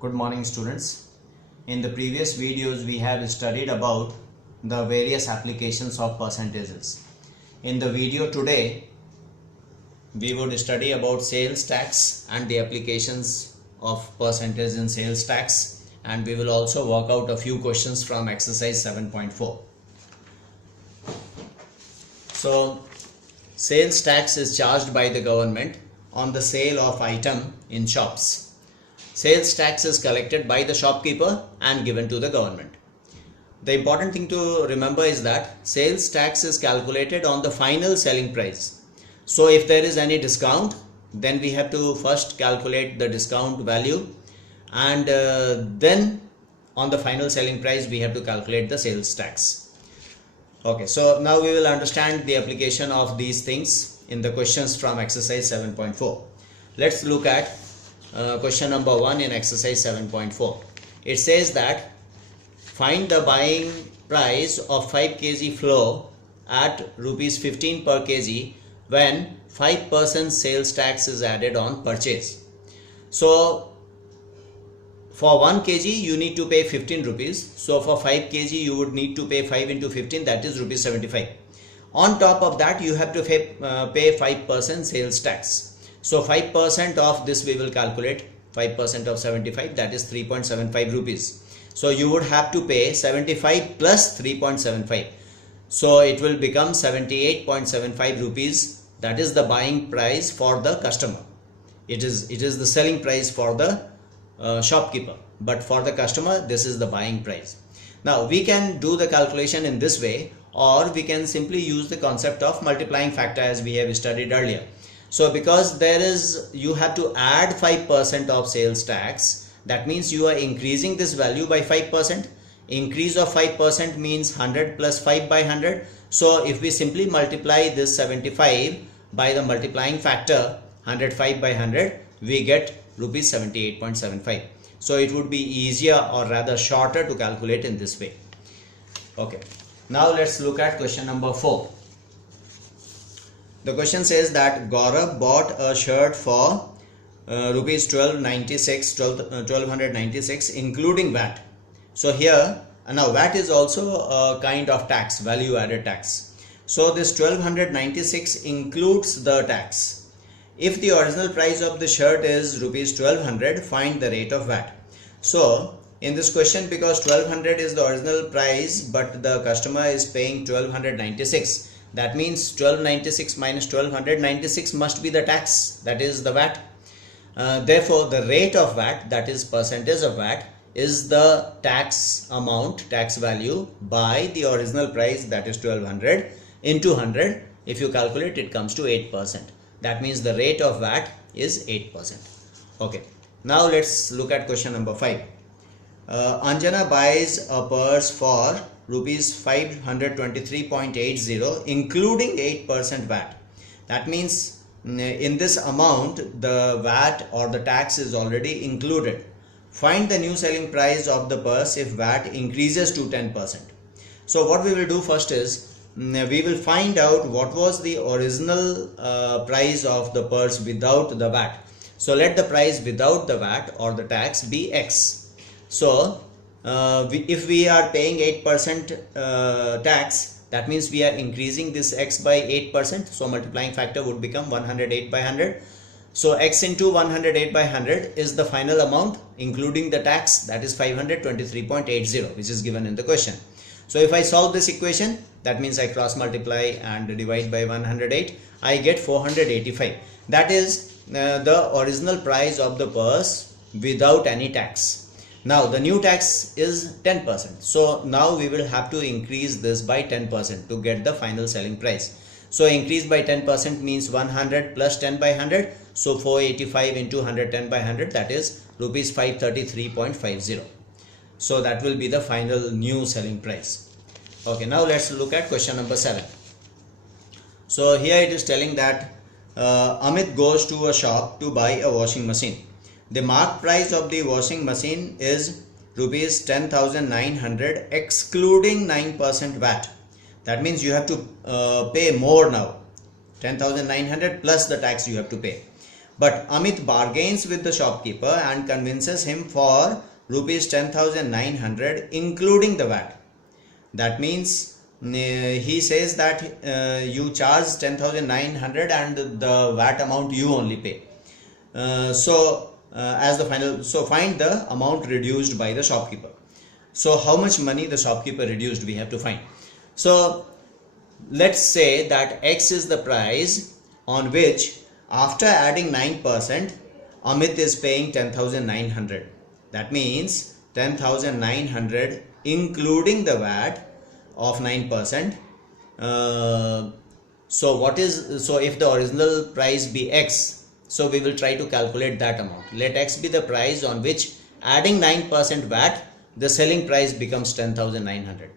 Good morning students. In the previous videos we have studied about the various applications of percentages. In the video today we would study about sales tax and the applications of percentage in sales tax, and we will also work out a few questions from exercise 7.4. So sales tax is charged by the government on the sale of item in shops. Sales tax is collected by the shopkeeper and given to the government. The important thing to remember is that sales tax is calculated on the final selling price. So if there is any discount, then we have to first calculate the discount value, and then on the final selling price we have to calculate the sales tax. Okay, so now we will understand the application of these things in the questions from exercise 7.4. Let's look at question number 1 in exercise 7.4. It says that find the buying price of 5 kg flour at rupees 15 per kg when 5% sales tax is added on purchase. So for 1 kg you need to pay 15 rupees. So for 5 kg you would need to pay 5 into 15, that is rupees 75. On top of that you have to pay 5% sales tax. So 5% of this we will calculate. 5% of 75, that is 3.75 rupees. So you would have to pay 75 plus 3.75. So it will become 78.75 rupees. That is the buying price for the customer. It is the selling price for the shopkeeper, but for the customer this is the buying price. Now we can do the calculation in this way, or we can simply use the concept of multiplying factor as we have studied earlier. So because you have to add 5% of sales tax, that means you are increasing this value by 5%. Increase of 5% means 100 plus 5 by 100. So if we simply multiply this 75 by the multiplying factor 105 by 100, we get rupees 78.75. So it would be easier, or rather shorter, to calculate in this way. Okay, now let's look at question number 4. The question says that Gaurav bought a shirt for rupees 1296 including VAT. So here now VAT is also a kind of tax, value added tax. So this 1296 includes the tax. If the original price of the shirt is rupees 1200, find the rate of VAT. So in this question, because 1200 is the original price but the customer is paying 1296, that means 1296 minus 1296 must be the tax, that is the VAT. Therefore the rate of VAT, that is percentage of VAT, is the tax amount, tax value by the original price, that is 1200, into 100. If you calculate, it comes to 8%. That means the rate of VAT is 8%. Okay, now let's look at question number 5. Anjana buys a purse for rupees 523.80 including 8% VAT. That means in this amount the VAT or the tax is already included. Find the new selling price of the purse if VAT increases to 10%. So what we will do first is we will find out what was the original price of the purse without the VAT. So let the price without the VAT or the tax be X. So if we are paying 8% tax, that means we are increasing this X by 8%. So multiplying factor would become 108 by 100. So X into 108 by 100 is the final amount including the tax, that is 523.80, which is given in the question. So if I solve this equation, that means I cross multiply and divide by 108, I get 485. That is the original price of the purse without any tax. Now the new tax is 10%. So now we will have to increase this by 10% to get the final selling price. So increase by 10% means 100 plus 10 by 100. So 485 into 110 by 100, that is rupees 533.50. So that will be the final new selling price. Okay, now let's look at question number 7. So here it is telling that Amit goes to a shop to buy a washing machine. The marked price of the washing machine is rupees 10,900 excluding 9% VAT. That means you have to pay more now. 10,900 plus the tax you have to pay. But Amit bargains with the shopkeeper and convinces him for rupees 10,900 including the VAT. That means he says that you charge 10,900 and the VAT amount you only pay. As the final, so find the amount reduced by the shopkeeper. So how much money the shopkeeper reduced we have to find. So let's say that X is the price on which after adding 9% Amit is paying 10,900. That means 10,900 including the VAT of 9%. So if the original price be X, so we will try to calculate that amount. Let X be the price on which adding 9% VAT the selling price becomes 10,900.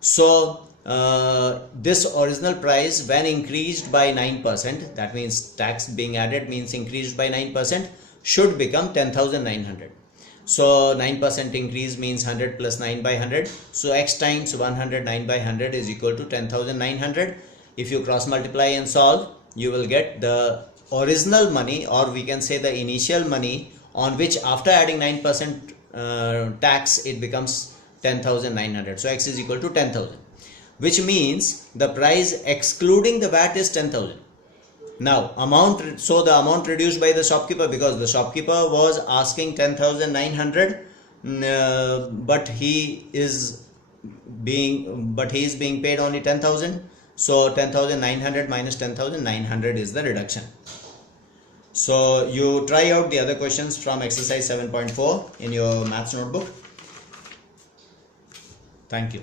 So this original price when increased by 9%, that means tax being added means increased by 9%, should become 10,900. So 9% increase means 100 plus 9 by 100. So X times 100 9 by 100 is equal to 10,900. If you cross multiply and solve, you will get the original money, or we can say the initial money, on which after adding 9% tax it becomes 10,900. So X is equal to 10,000, which means the price excluding the VAT is 10,000. Now so the amount reduced by the shopkeeper, because the shopkeeper was asking 10,900, but he is being paid only 10,000. So 10,900 minus 10,900 is the reduction. So you try out the other questions from exercise 7.4 in your maths notebook. Thank you.